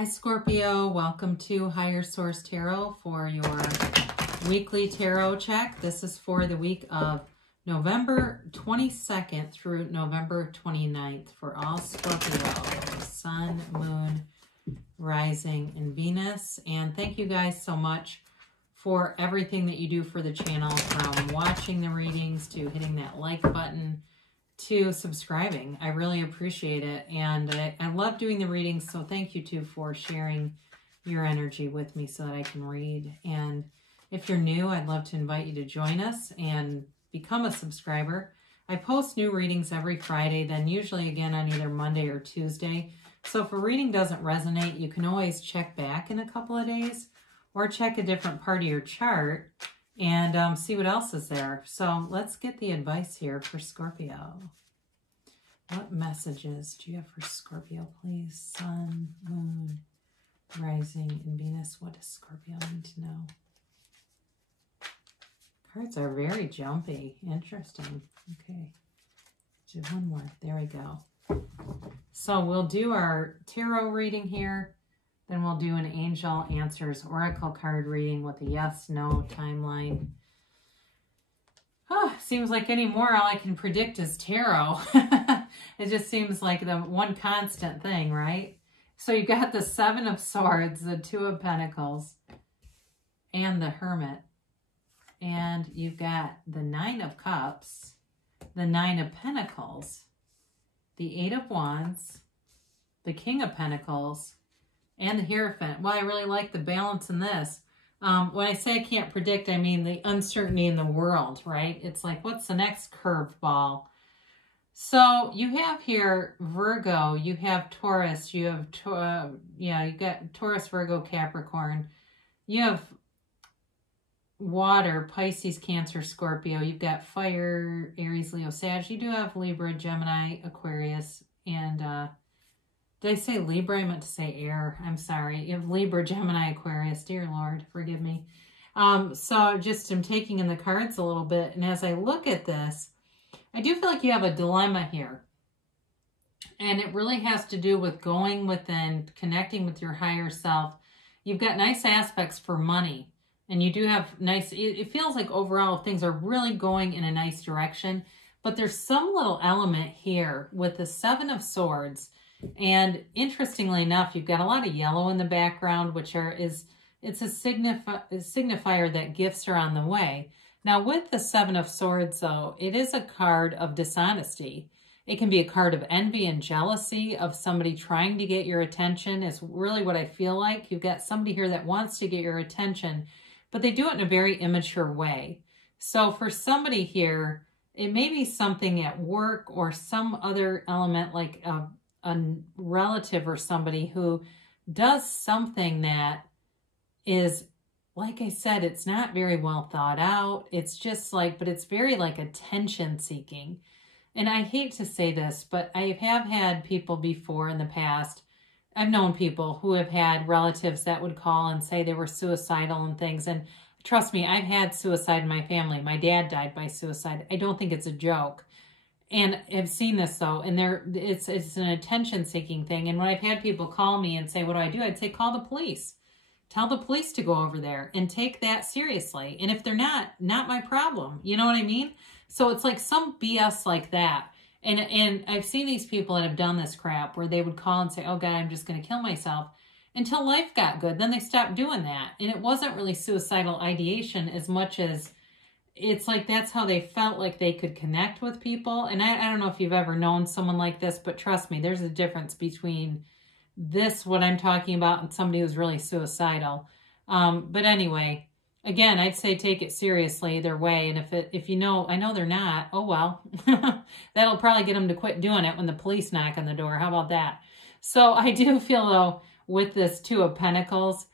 Hi Scorpio, welcome to Higher Source Tarot for your weekly tarot check. This is for the week of November 22nd through November 29th for all Scorpio, Sun, Moon, Rising, and Venus. And thank you guys so much for everything that you do for the channel, from watching the readings to hitting that like button to subscribing. I really appreciate it, and I love doing the readings, so thank you too for sharing your energy with me so that I can read. And if you're new, I'd love to invite you to join us and become a subscriber. I post new readings every Friday, then usually again on either Monday or Tuesday. So if a reading doesn't resonate, you can always check back in a couple of days or check a different part of your chart and see what else is there. So let's get the advice here for Scorpio. What messages do you have for Scorpio, please? Sun, Moon, Rising, and Venus. What does Scorpio need to know? Cards are very jumpy. Interesting. Okay. Do one more. There we go. So we'll do our tarot reading here. Then we'll do an Angel Answers Oracle card reading with a yes/no timeline. Oh, seems like anymore all I can predict is tarot. It just seems like the one constant thing, right? So you got the Seven of Swords, the Two of Pentacles, and the Hermit. And you've got the Nine of Cups, the Nine of Pentacles, the Eight of Wands, the King of Pentacles, and the Hierophant. Well, I really like the balance in this. When I say I can't predict, I mean the uncertainty in the world, right? It's like, what's the next curveball? So you have here Virgo, you have Taurus, you have, you got Taurus, Virgo, Capricorn. You have water, Pisces, Cancer, Scorpio. You've got fire, Aries, Leo, Sag. You do have Libra, Gemini, Aquarius, and did I say Libra? I meant to say air. I'm sorry. You have Libra, Gemini, Aquarius. Dear Lord, forgive me. So just I'm taking in the cards a little bit. And as I look at this, I do feel like you have a dilemma here. And it really has to do with going within, connecting with your higher self. You've got nice aspects for money. And you do have nice, it feels like overall things are really going in a nice direction. But there's some little element here with the Seven of Swords. And interestingly enough, you've got a lot of yellow in the background, which it's a signifier that gifts are on the way. Now with the Seven of Swords, though, it is a card of dishonesty. It can be a card of envy and jealousy of somebody trying to get your attention is really what I feel like. You've got somebody here that wants to get your attention, but they do it in a very immature way. So for somebody here, it may be something at work or some other element like a relative or somebody who does something that is, like I said, it's not very well thought out. It's just like, but it's very like attention seeking. And I hate to say this, but I have had people before in the past. I've known people who have had relatives that would call and say they were suicidal and things. And trust me, I've had suicide in my family. My dad died by suicide. I don't think it's a joke. And I've seen this though, and it's an attention-seeking thing. And when I've had people call me and say, what do? I'd say, call the police. Tell the police to go over there and take that seriously. And if they're not my problem. You know what I mean? So it's like some BS like that. And I've seen these people that have done this crap where they would call and say, oh God, I'm just going to kill myself. Until life got good. Then they stopped doing that. And it wasn't really suicidal ideation as much as it's like that's how they felt like they could connect with people. And I don't know if you've ever known someone like this, but trust me, there's a difference between this, what I'm talking about, and somebody who's really suicidal. But anyway, again, I'd say take it seriously either way. And if you know, I know they're not, oh well, that'll probably get them to quit doing it when the police knock on the door. How about that? So I do feel though, with this Two of Pentacles,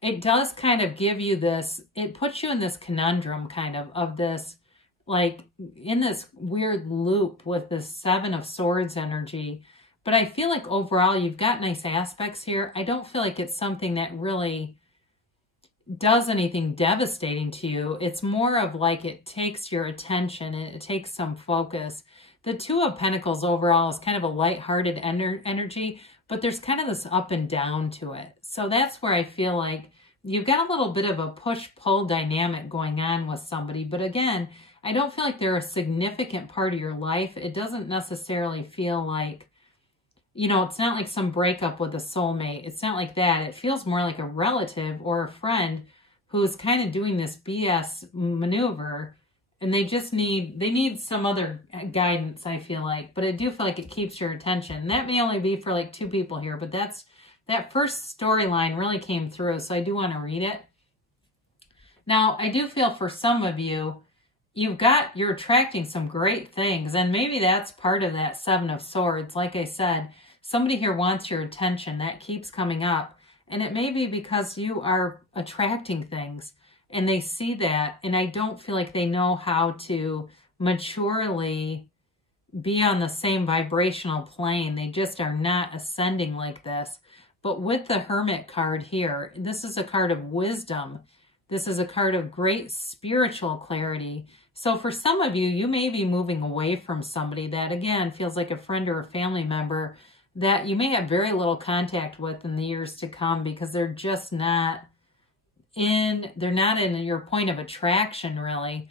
it does kind of give you this, it puts you in this conundrum kind of this, like in this weird loop with this Seven of Swords energy. But I feel like overall you've got nice aspects here. I don't feel like it's something that really does anything devastating to you. It's more of like it takes your attention and it takes some focus. The Two of Pentacles overall is kind of a lighthearted energy, but there's kind of this up and down to it. So that's where I feel like you've got a little bit of a push-pull dynamic going on with somebody. But again, I don't feel like they're a significant part of your life. It doesn't necessarily feel like, you know, it's not like some breakup with a soulmate. It's not like that. It feels more like a relative or a friend who's kind of doing this BS maneuver, and they need some other guidance, I feel like. But I do feel like it keeps your attention. And that may only be for like 2 people here, but that first storyline really came through, so I do want to read it. Now, I do feel for some of you, you're attracting some great things, and maybe that's part of that 7 of Swords. Like I said, somebody here wants your attention. That keeps coming up, and it may be because you are attracting things, and they see that, and I don't feel like they know how to maturely be on the same vibrational plane. They just are not ascending like this. But with the Hermit card here, this is a card of wisdom. This is a card of great spiritual clarity. So for some of you, you may be moving away from somebody that, again, feels like a friend or a family member that you may have very little contact with in the years to come, because they're just not they're not in your point of attraction, really.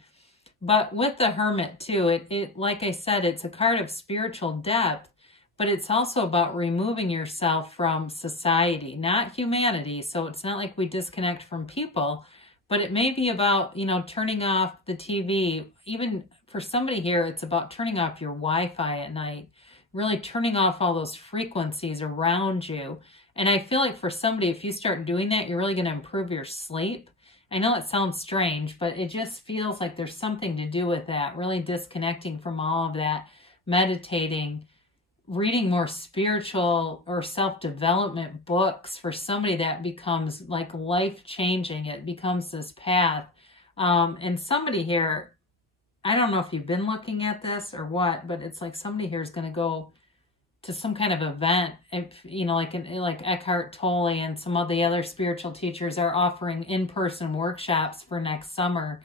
But with the Hermit too, it like I said, it's a card of spiritual depth, but it's also about removing yourself from society, not humanity. So it's not like we disconnect from people, but it may be about, you know, turning off the TV. Even for somebody here, it's about turning off your Wi-Fi at night, really turning off all those frequencies around you. And I feel like for somebody, if you start doing that, you're really going to improve your sleep. I know it sounds strange, but it just feels like there's something to do with that, really disconnecting from all of that, meditating, reading more spiritual or self-development books. For somebody, that becomes like life-changing. It becomes this path. And somebody here, I don't know if you've been looking at this or what, but it's like somebody here is going to go to some kind of event. If, you know, like Eckhart Tolle and some of the other spiritual teachers are offering in-person workshops for next summer.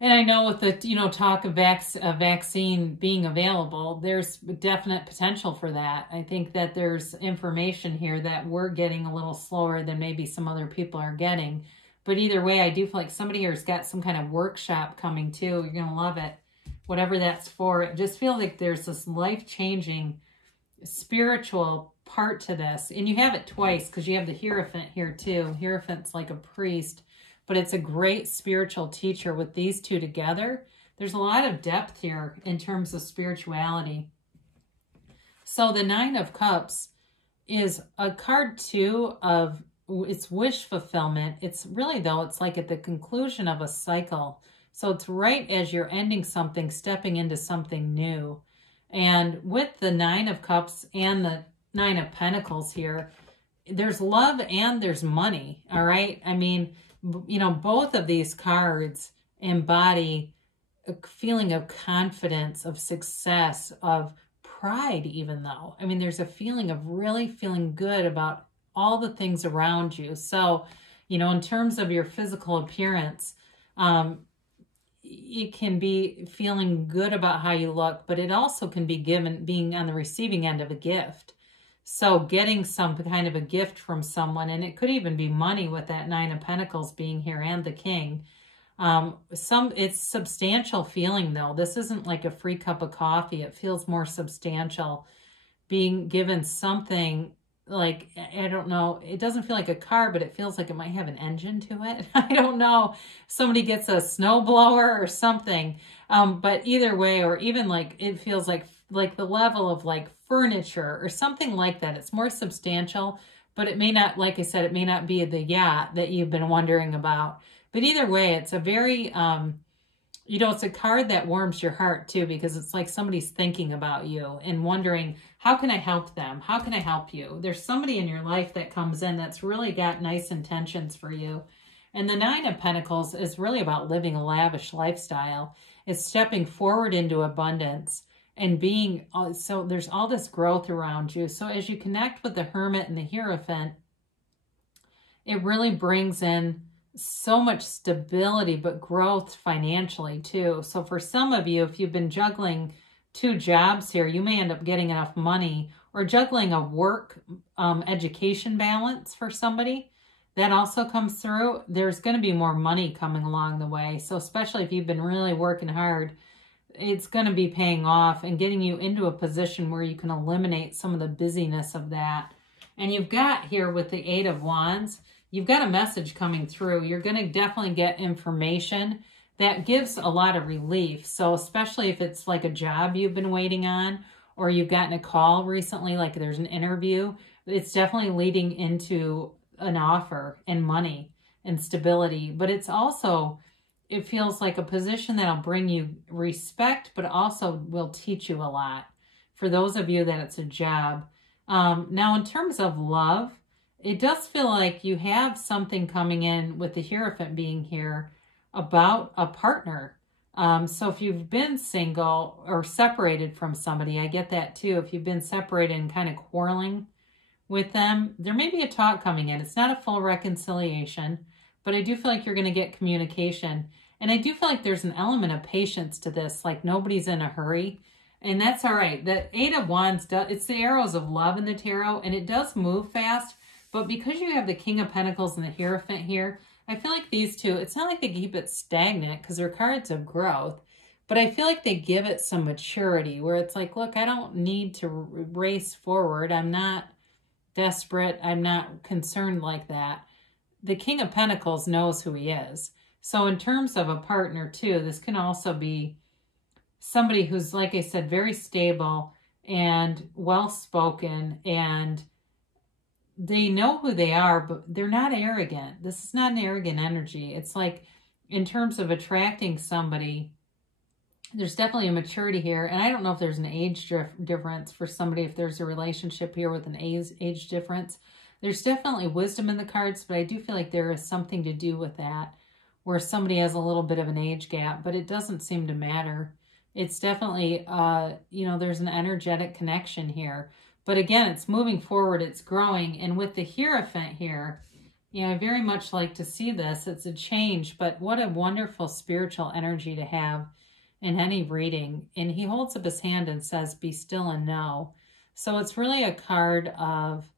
And I know with the, you know, talk of a vaccine being available, there's definite potential for that. I think that there's information here that we're getting a little slower than maybe some other people are getting. But either way, I do feel like somebody here has got some kind of workshop coming too. You're going to love it. Whatever that's for. It just feels like there's this life-changing spiritual part to this. And you have it twice because you have the Hierophant here too. Hierophant's like a priest, but it's a great spiritual teacher with these two together. There's a lot of depth here in terms of spirituality. So the 9 of Cups is a card too of, it's wish fulfillment. It's really, though, it's like at the conclusion of a cycle. So it's right as you're ending something, stepping into something new. And with the 9 of Cups and the 9 of Pentacles here, there's love and there's money, all right? I mean, you know, both of these cards embody a feeling of confidence, of success, of pride even though. I mean, there's a feeling of really feeling good about all the things around you. So, you know, in terms of your physical appearance, it can be feeling good about how you look, but it also can be being on the receiving end of a gift. So getting some kind of a gift from someone, and it could even be money with that 9 of Pentacles being here and the King. It's substantial feeling though. This isn't like a free cup of coffee. It feels more substantial. Being given something like, I don't know, it doesn't feel like a car, but it feels like it might have an engine to it. I don't know. Somebody gets a snowblower or something. But either way, or even like, it feels like the level of like furniture or something like that. It's more substantial, but it may not, like I said, it may not be the yacht that you've been wondering about. But either way, it's a very, you know, it's a card that warms your heart too, because it's like somebody's thinking about you and wondering, how can I help them? How can I help you? There's somebody in your life that comes in that's really got nice intentions for you. And the 9 of Pentacles is really about living a lavish lifestyle. It's stepping forward into abundance and being, so there's all this growth around you. So as you connect with the Hermit and the Hierophant, it really brings in so much stability, but growth financially too. So for some of you, if you've been juggling 2 jobs here, you may end up getting enough money or juggling a work education balance for somebody. That also comes through. There's going to be more money coming along the way. So especially if you've been really working hard, it's going to be paying off and getting you into a position where you can eliminate some of the busyness of that. And you've got here with the 8 of Wands, you've got a message coming through. You're going to definitely get information that gives a lot of relief. So especially if it's like a job you've been waiting on, or you've gotten a call recently, like there's an interview, it's definitely leading into an offer and money and stability. But it's also, it feels like a position that'll bring you respect, but also will teach you a lot. For those of you that it's a job. Now, in terms of love, it does feel like you have something coming in with the Hierophant being here about a partner. So if you've been single or separated from somebody, I get that too. If you've been separated and kind of quarreling with them, there may be a talk coming in. It's not a full reconciliation, but I do feel like you're going to get communication. And I do feel like there's an element of patience to this, like nobody's in a hurry. And that's all right. The 8 of Wands, it's the arrows of love in the tarot, and it does move fast. But because you have the King of Pentacles and the Hierophant here, I feel like these two, it's not like they keep it stagnant because they're cards of growth, but I feel like they give it some maturity where it's like, look, I don't need to race forward. I'm not desperate. I'm not concerned like that. The King of Pentacles knows who he is. So in terms of a partner too, this can also be somebody who's, like I said, very stable and well-spoken, and they know who they are, but they're not arrogant. This is not an arrogant energy. It's like in terms of attracting somebody, there's definitely a maturity here. And I don't know if there's an age difference for somebody, if there's a relationship here with an age difference. There's definitely wisdom in the cards, but I do feel like there is something to do with that, where somebody has a little bit of an age gap, but it doesn't seem to matter. It's definitely, there's an energetic connection here. But again, it's moving forward, it's growing. And with the Hierophant here, I very much like to see this. It's a change, but what a wonderful spiritual energy to have in any reading. And he holds up his hand and says, be still and know. So it's really a card of,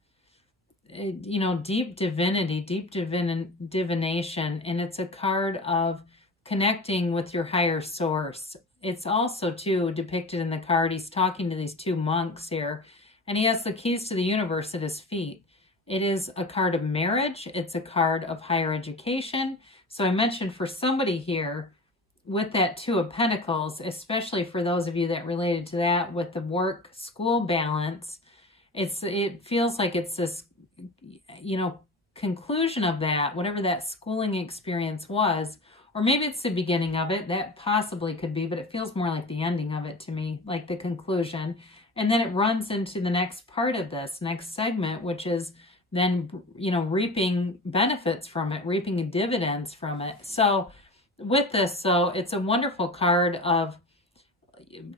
deep divinity, deep divination. And it's a card of connecting with your higher source. It's also, too, depicted in the card. He's talking to these 2 monks here, and he has the keys to the universe at his feet. It is a card of marriage. It's a card of higher education. So I mentioned for somebody here with that 2 of Pentacles, especially for those of you that related to that with the work-school balance, it feels like it's this, conclusion of that, whatever that schooling experience was, or maybe it's the beginning of it. That possibly could be, but it feels more like the ending of it to me, like the conclusion. And then it runs into the next part of this next segment, which is then, reaping benefits from it, reaping dividends from it. So with this, it's a wonderful card of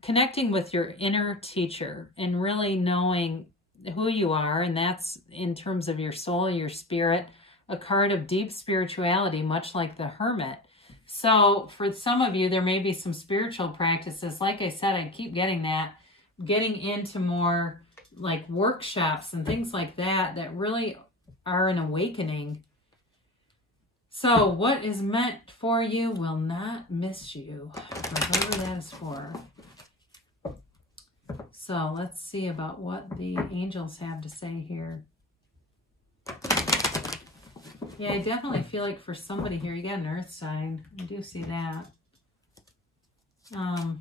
connecting with your inner teacher and really knowing who you are. And that's in terms of your soul, your spirit, a card of deep spirituality, much like the Hermit. So for some of you, there may be some spiritual practices. Like I said, I keep getting that. Getting into more like workshops and things like that really are an awakening. So what is meant for you will not miss you, for whoever that is for. So let's see about what the angels have to say here. Yeah, I definitely feel like for somebody here, you got an earth sign. I do see that. And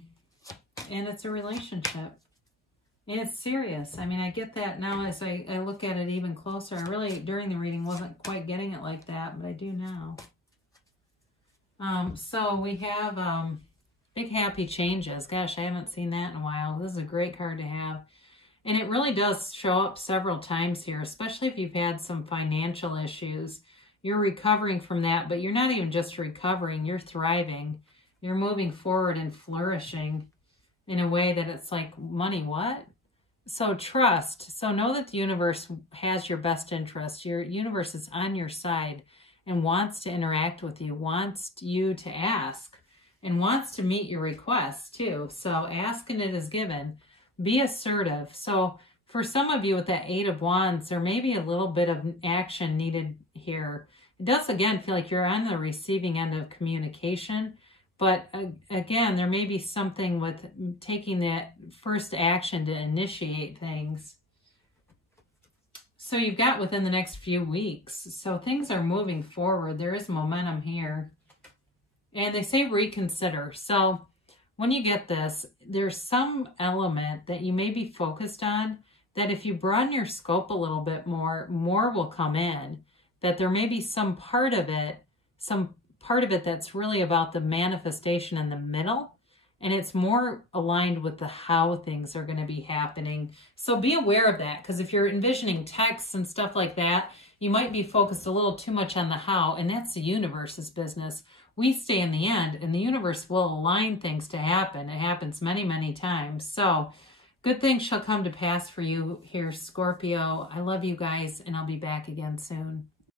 it's a relationship. And it's serious. I mean, I get that now as I look at it even closer. I really, during the reading, wasn't quite getting it like that, but I do now. So we have big happy changes. Gosh, I haven't seen that in a while. This is a great card to have. And it really does show up several times here, especially if you've had some financial issues. You're recovering from that, but you're not even just recovering. You're thriving. You're moving forward and flourishing in a way that it's like, money, what? So trust. So know that the universe has your best interest. Your universe is on your side and wants to interact with you, wants you to ask, and wants to meet your requests too. So ask and it is given. Be assertive. So For some of you with that Eight of Wands, there may be a little bit of action needed here. It does, again, feel like you're on the receiving end of communication. But again, there may be something with taking that first action to initiate things. So you've got within the next few weeks. So things are moving forward. There is momentum here. And they say reconsider. So when you get this, there's some element that you may be focused on that if you broaden your scope a little bit more will come in. That there may be some part of it that's really about the manifestation in the middle. And it's more aligned with the how things are going to be happening. So be aware of that, because if you're envisioning texts and stuff like that, you might be focused a little too much on the how, and that's the universe's business. We stay in the end, and the universe will align things to happen. It happens many, many times. So good things shall come to pass for you here, Scorpio. I love you guys, and I'll be back again soon.